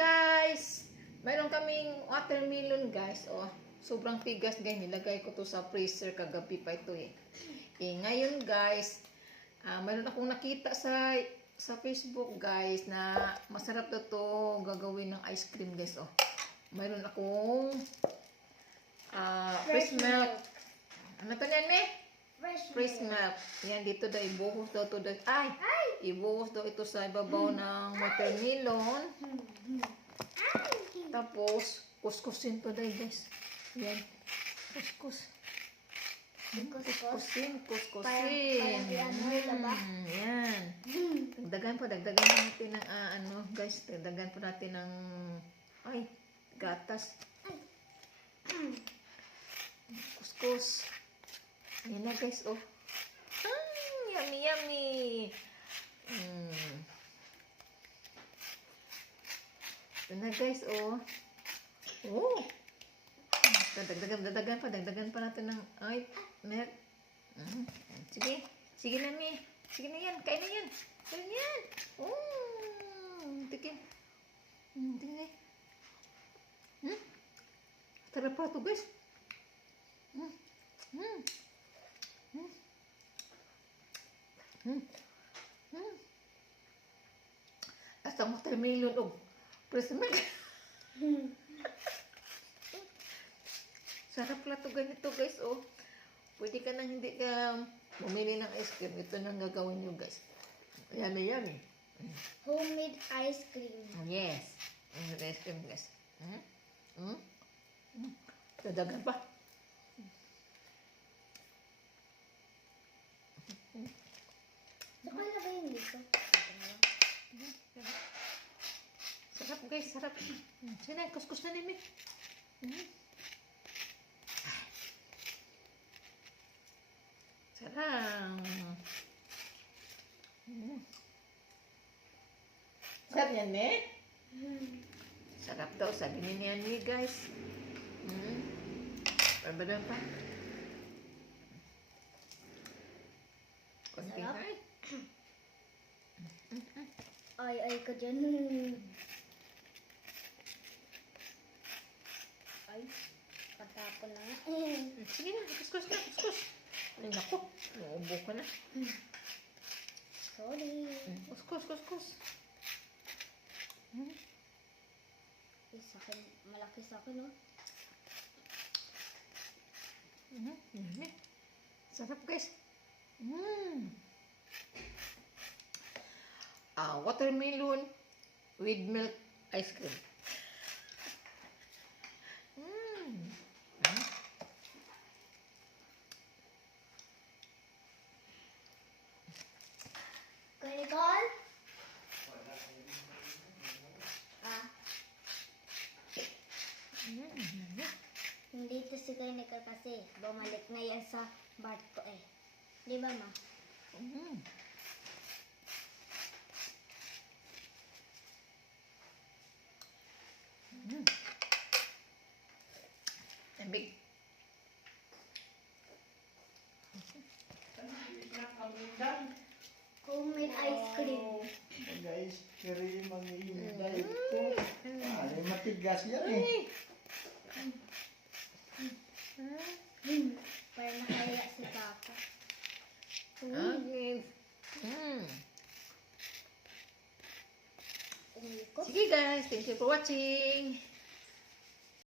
guys! Mayroon kaming watermelon guys. Oh, sobrang tigas guys. Nilagay ko to sa freezer kagabi pa ito eh. Ngayon guys, mayroon akong nakita sa Facebook guys na masarap na to gagawin ng ice cream guys. Oh, mayroon akong fresh milk. Ano to yan eh? Fresh milk. Yan dito daw ibuhos daw to. Ibuhos daw ito sa ibabaw ng watermelon. Tapos, kuskusin to daw guys. Yan. Kuskusin. Yan. Dagdagan pa natin ng guys. Dagdagan pa natin ng gatas. Kuskus. Ayan na guys, oh. Yummy. Ito na guys, oh. Dagdagan pa natin ng milk. Sige na mi. Sige na yan, kain na yan. Tikin. Tingnan. Sarap pa ito guys. Asa watermelon og fresh milk. Sarap lang to ganito guys, oh. Pwede ka nang hindi ka bumili ng ice cream. Ito nang gagawin nyo guys. Yummy. Homemade ice cream. Yes. Ice cream guys. Dadagan pa. Saka lagay yung dito. Sarap guys, sarap. Sina, kuskus na nimi. Sarap. Sarap yan eh. Sarap daw, sabi niya ni guys. Parbadan pa. Konting Sarap. ay. Ay ka dyan. Ay, patapon na nga. Sige na, kuskus. Ay, naku, naubo ka na. Sorry. Kuskus. Malaki sa akin, oh. Sarap guys. Watermelon with milk ice cream. Nicole? Hindi ito si Nicole kasi bumalik na yan sa barko eh. Di ba ma? Big. Homemade ice cream. Guys, kiri manginda ito. Ay, matigas yan eh. Para nakaya si Papa. Okay. Umikot. Sige guys, thank you for watching.